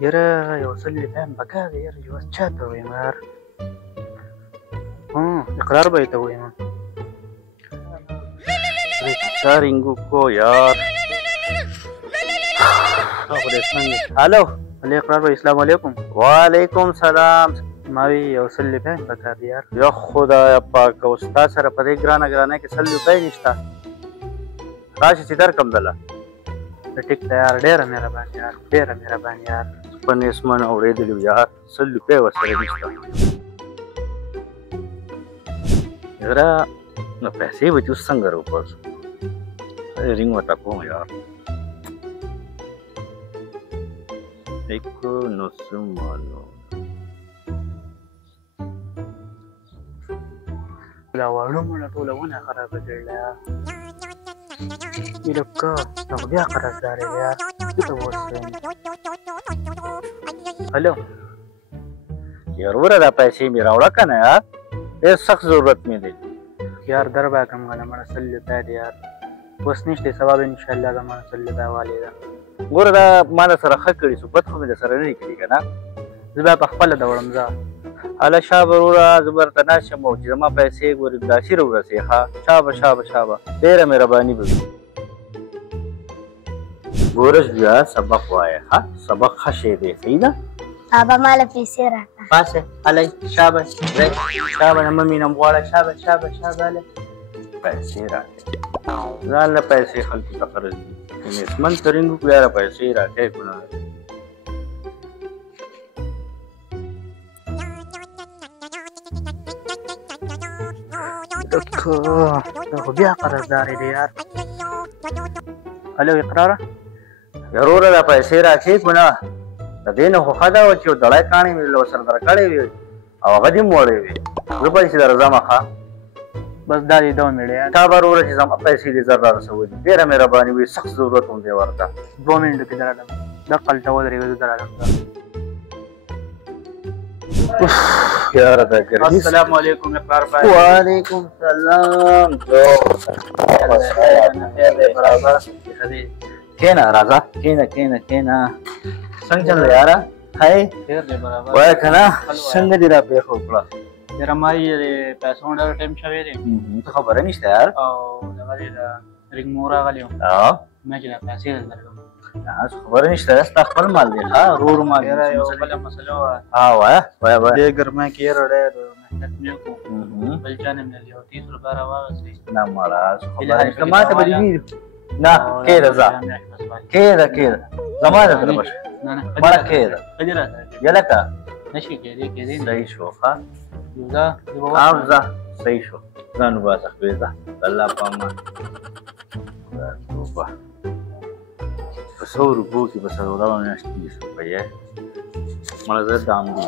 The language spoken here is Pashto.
یاره یو څه لیدم پکار دی یاره یو چا ته وایم یار اقرار به یې ته وایم چا رینګو کو یار خدای څنګه الو علي اقرار به اسلام علیکم وعلیکم سلام ما وی یو څه لیدم پکار دی یار یا خدای پاک استاد سره په دې ګرانه کې څه لوبای نشته راشه چې در کم دله ټیک ده یار ډېره مهرباني یار ډېره مهرباني یار په نسمن اورېدلي یار څه روپۍ ورسره نشته یاره نو پیسې به چې اوس څنګه راوباسو رینګ ورته کوم یار ایکو نو سمانو دا واړه مونه ټوله ونه خرابه کړله یار لکه نو بیا قرضدار دی یار څه وشو الو یار وره دا پیسې مې راوړه که نه یار ډېر سخت ضرورت مې دی یار در به کم غله مړه سل روپۍ دی یار اوس نشته سبا به انشاءالله زما سل روپۍ والې ده ګوره دا ما در سره ښه کړي صحبت خو مې در سره نه دی کړي که نه زه بیا په خپله دوړم ځه هله شابه وروره زه به درته ناست یم او چې زما پیسې ګورې داسې راورسې ښه شابه شابه شابه ډېره مهرباني به وي ګوره بیا سبق وایه ښه سبق ښه شی دی صحیح ده بابا ماله پیسې راکړه پاسه هلی شابه ځئ شابه نه مه مینم غواړه شابه شابه شابه هلی پیسې راکړئ ځان له پیسې خلکو ته قرض دي نسمن ترینګو کو یاره پیسې راکړئ که نه دا خو بیا قرضدارې دی یار هلو اقراره وروره دا پیسې راکړې که نه د دې نه خو ښه ده وه چې یو دړی کاڼی مې ورسره درکړی وي او هغه دې م وړی وي زه پیسې درځمه ښه بس دا دې 2 منټه یار تا به وروره چې زما پیسې دې زر رارسولي ډېره مهرباني وي سخت ضرورت هم دی ورته 2 منټو کې درالم دقه هلته ودرېږه زه درالم یاره دا ګرمي السلام علیکم اقرار بھائی وعلیکم سلام برابر کېنه راځه کېنه کېنه کېنه څنګه چل دی یاره هی وایه که نه څنګه دې را پېښه وکړه یاره ما یې د پیسو ډېر ټایم شوی دی ته خبره نشته یار او دغه دی د رینګ مو راغلی وم ما چې دا پیسې درکړم خبره نشته ستا خپل مال دی ښه رور مال یاره یو بله مسله وه وایه وایه وایه دې ګرمۍ کې یاره ډېر محنت مې وکړو بل چا نه مې یو 30 روپۍ راواغستې نه مړه خبره نشته ما ته به دې وي نه کېده ځه کېده کېده زما ده تره بشه مړه کېده یلکه نشي کېدی صحیح شو ښه ځه ځه صحیح شو ځان وباسه خپې ځه د الله په امان توبه په 100 روپو کې به څلورمه میاشت 30 روپۍ مړه زه دام دي